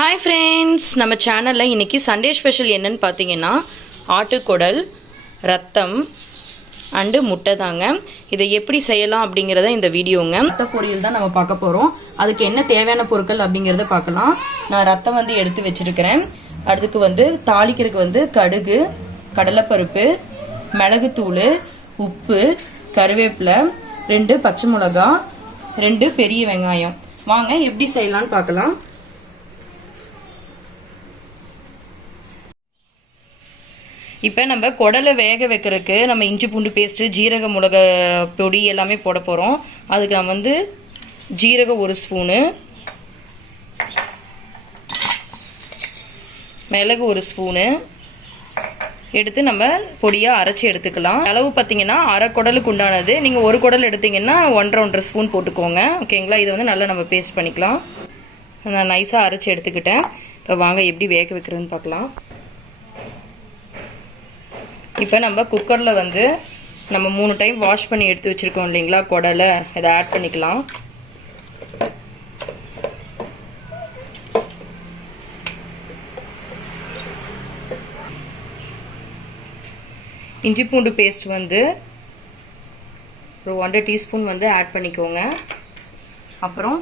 Hi friends, நம்ம சேனல்ல இன்னைக்கு சண்டே ஸ்பெஷல் என்னன்னு பாத்தீங்கன்னா ஆட்டுக்குடல், ரத்தம் அண்ட் முட்டை தாங்க. இதை எப்படி செய்யலாம் அப்படிங்கறத இந்த வீடியோங்க. ரத்த பொரியல் தான் நம்ம பார்க்க போறோம். அதுக்கு என்ன தேவையான பொருட்கள் அப்படிங்கறத பார்க்கலாம். நான் ரத்தம் எடுத்து வச்சிருக்கிறேன். அதுக்கு தாளிக்கிறதுக்கு கடுகு, கடலைப்பருப்பு, மிளகுத்தூள், உப்பு, கருவேப்பிலை, 2 பச்சை மிளகாய், 2 பெரிய வெங்காயம். வாங்க எப்படி செய்யலாம்னு பார்க்கலாம். இப்போ நம்ம குடலை வேக வைக்கிறதுக்கு நம்ம இஞ்சி பூண்டு பேஸ்ட்டு, ஜீரக மிளகா பொடி எல்லாமே போட போகிறோம். அதுக்கு நான் ஜீரகம் 1 ஸ்பூனு, மிளகு 1 ஸ்பூனு எடுத்து நம்ம பொடியாக அரைச்சி எடுத்துக்கலாம். அளவு பார்த்தீங்கன்னா அரை குடலுக்கு உண்டானது. நீங்கள் ஒரு குடல் எடுத்தீங்கன்னா 1.5 ஸ்பூன் போட்டுக்கோங்க. ஓகேங்களா? இதை நல்லா நம்ம பேஸ்ட் பண்ணிக்கலாம். நான் நைஸாக அரைச்சி எடுத்துக்கிட்டேன். இப்போ வாங்க எப்படி வேக வைக்கிறதுன்னு பார்க்கலாம். இப்போ நம்ம குக்கரில் நம்ம 3 டைம் வாஷ் பண்ணி எடுத்து வச்சுருக்கோம் இல்லைங்களா குடலை, இதை ஆட் பண்ணிக்கலாம். இஞ்சி பூண்டு பேஸ்ட் ஒரு 1 டீஸ்பூன் ஆட் பண்ணிக்கோங்க. அப்புறம்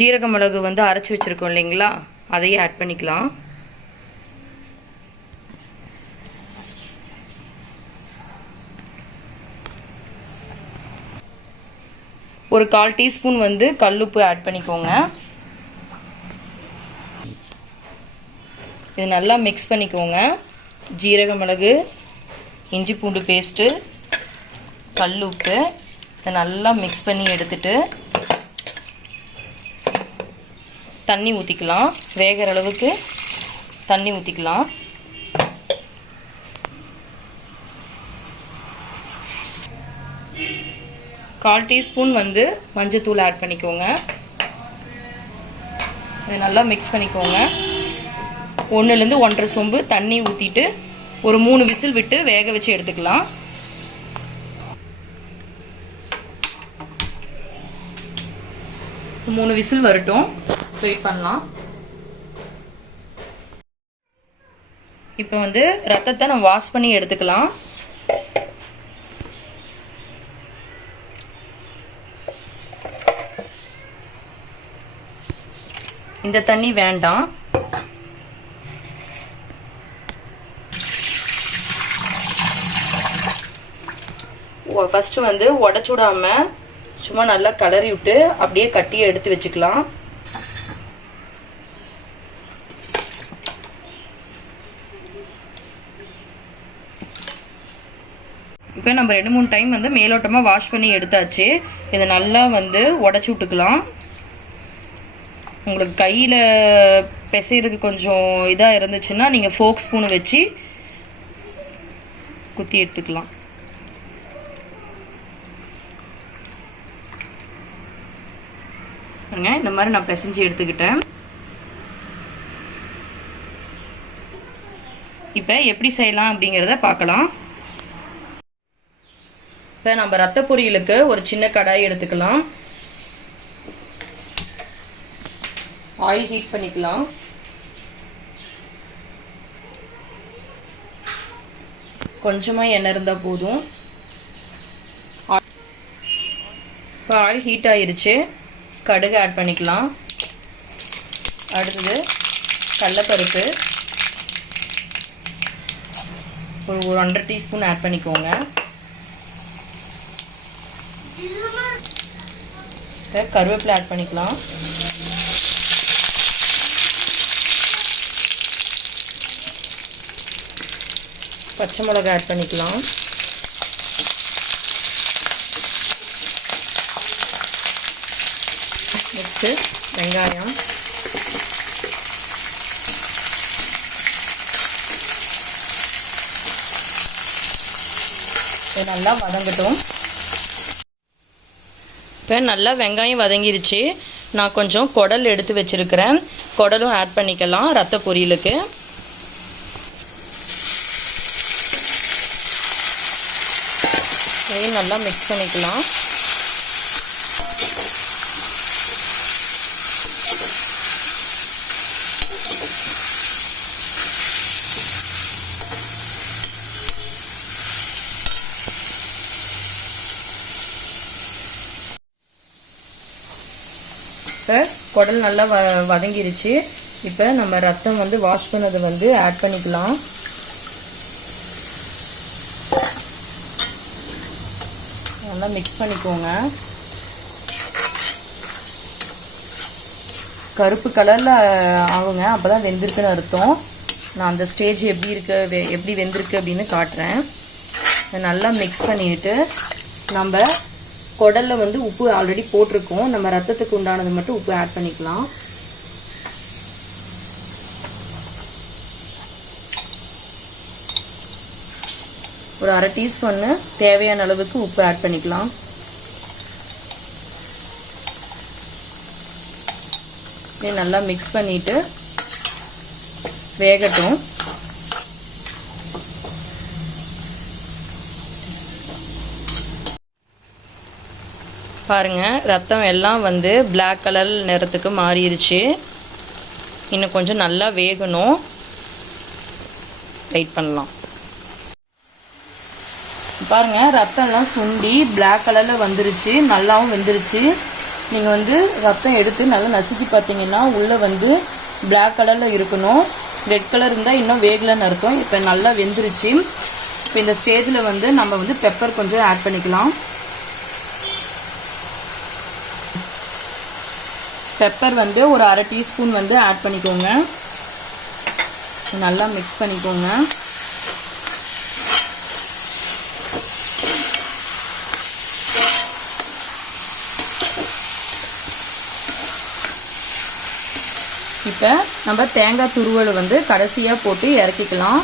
ஜீரக மிளகு அரைச்சி வச்சுருக்கோம் இல்லைங்களா, அதையும் ஆட் பண்ணிக்கலாம். ஒரு 1/4 டீஸ்பூன் கல்லுப்பு ஆட் பண்ணிக்கோங்க. இது நல்லா மிக்ஸ் பண்ணிக்கோங்க. ஜீரக மிளகு, இஞ்சி பூண்டு பேஸ்ட்டு, கல்லுப்பு இதை நல்லா மிக்ஸ் பண்ணி எடுத்துட்டு தண்ணி ஊற்றிக்கலாம். வேகிற அளவுக்கு தண்ணி ஊற்றிக்கலாம். கால் டீஸ்பூன் மஞ்சத்தூள் ஆட் பண்ணிக்கோங்க. இதை நல்லா மிக்ஸ் பண்ணிக்கோங்க. 1லேருந்து 1.5 சொம்பு தண்ணி ஊற்றிட்டு ஒரு 3 விசில் விட்டு வேக வச்சு எடுத்துக்கலாம். மூணு விசில் வரட்டும், வெயிட் பண்ணலாம். இப்போ ரத்தத்தை நம்ம வாஷ் பண்ணி எடுத்துக்கலாம். இந்த தண்ணி வேண்டாம். ஃபர்ஸ்ட் உடைச்சு விடாம சும்மா நல்லா கலரி விட்டு அப்படியே கட்டியை எடுத்து வச்சுக்கலாம். இப்போ நம்ம 2-3 டைம் மேலோட்டமா வாஷ் பண்ணி எடுத்தாச்சு. இதை நல்லா உடைச்சு விட்டுக்கலாம். உங்களுக்கு கையில் பிசைறதுக்கு கொஞ்சம் இதாக இருந்துச்சுன்னா நீங்கள் ஃபோக் ஸ்பூனை வச்சு குத்தி எடுத்துக்கலாம். இந்த மாதிரி நான் பிசைஞ்சு எடுத்துக்கிட்டேன். இப்போ எப்படி செய்யலாம் அப்படிங்கிறத பார்க்கலாம். இப்போ நம்ம ரத்த பொரியலுக்கு ஒரு சின்ன கடாய் எடுத்துக்கலாம். ஆயில் ஹீட் பண்ணிக்கலாம். கொஞ்சமா எண்ணெய் இருந்தா போதும். இப்போ ஆயில் ஹீட் ஆயிருச்சு. கடுகு ஆட் பண்ணிக்கலாம். அடுத்தது கடலைப்பருப்பு ஒரு 1.5 டீஸ்பூன் ஆட் பண்ணிக்கோங்க. கருவேப்பிலை ஆட் பண்ணிக்கலாம். பச்சை மிளகாய் ஆட் பண்ணிக்கலாம். நெக்ஸ்ட் வெங்காயம், இது நல்லா வதங்கட்டும். இப்போ நல்லா வெங்காயம் வதங்கிருச்சு. நான் கொஞ்சம் குடல் எடுத்து வச்சிருக்கிறேன். குடலும் ஆட் பண்ணிக்கலாம் ரத்த பொரியலுக்கு. இதையும் நல்லா மிக்ஸ் பண்ணிக்கலாம். இப்போ குடல் நல்லா வதங்கிருச்சு. இப்போ நம்ம ரத்தம் வந்து வாஷ் பண்ணதை வந்து ஆட் பண்ணிக்கலாம். நல்லா மிக்ஸ் பண்ணிக்கோங்க. கருப்பு கலரில் ஆகுங்க, அப்போ தான் வெந்திருக்குன்னு அர்த்தம். நான் அந்த ஸ்டேஜ் எப்படி வெந்திருக்கு அப்படின்னு காட்டுறேன். நல்லா மிக்ஸ் பண்ணிட்டு நம்ம குடலில் வந்து உப்பு ஆல்ரெடி போட்டிருக்கோம். நம்ம ரத்தத்துக்கு உண்டானது மட்டும் உப்பு ஆட் பண்ணிக்கலாம். ஒரு அரை டீஸ்பூன்னு தேவையான அளவுக்கு உப்பு ஆட் பண்ணிக்கலாம். இது நல்லா மிக்ஸ் பண்ணிட்டு வேகட்டும். பாருங்க, ரத்தம் எல்லாம் வந்து பிளாக் கலர் நிறத்துக்கு மாறிடுச்சு. இன்னும் கொஞ்சம் நல்லா வேகணும். வெயிட் பண்ணலாம். பாருங்க, ரத்தம் எல்லாம் சுண்டி பிளாக் கலர்ல வந்துருச்சு, நல்லாவும் வெந்துருச்சு. நீங்க வந்து ரத்தம் எடுத்து நல்லா நசுக்கி பார்த்தீங்கன்னா உள்ள வந்து பிளாக் கலர்ல இருக்கணும். ரெட் கலர் இருந்தால் இன்னும் வேகலன்னு அர்த்தம். இப்போ நல்லா வெந்துருச்சு. இப்போ இந்த ஸ்டேஜில் வந்து நம்ம வந்து பெப்பர் கொஞ்சம் ஆட் பண்ணிக்கலாம். பெப்பர் வந்து ஒரு அரை டீஸ்பூன் வந்து ஆட் பண்ணிக்கோங்க. நல்லா மிக்ஸ் பண்ணிக்கோங்க. இப்போ நம்ம தேங்காய் துருவலை வந்து கடைசியாக போட்டு இறக்கிக்கலாம்.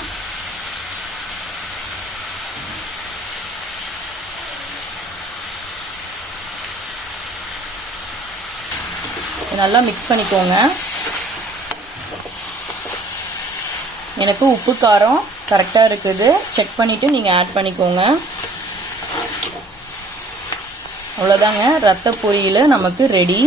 நல்லா மிக்ஸ் பண்ணிக்கோங்க. எனக்கு உப்பு காரம் கரெக்டாக இருக்குது. செக் பண்ணிவிட்டு நீங்கள் ஆட் பண்ணிக்கோங்க. அவ்வளோதாங்க, ரத்த பொரியல் நமக்கு ரெடி.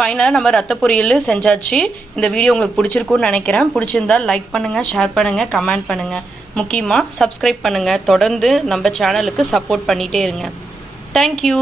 ஃபைனலாக நம்ம ரத்த பொரியல் செஞ்சாச்சு. இந்த வீடியோ உங்களுக்கு பிடிச்சிருக்குன்னு நினைக்கிறேன். பிடிச்சிருந்தால் லைக் பண்ணுங்கள், ஷேர் பண்ணுங்கள், கமெண்ட் பண்ணுங்கள். முக்கியமாக சப்ஸ்கிரைப் பண்ணுங்கள். தொடர்ந்து நம்ம சேனலுக்கு சப்போர்ட் பண்ணிகிட்டே இருங்க. தேங்க்யூ.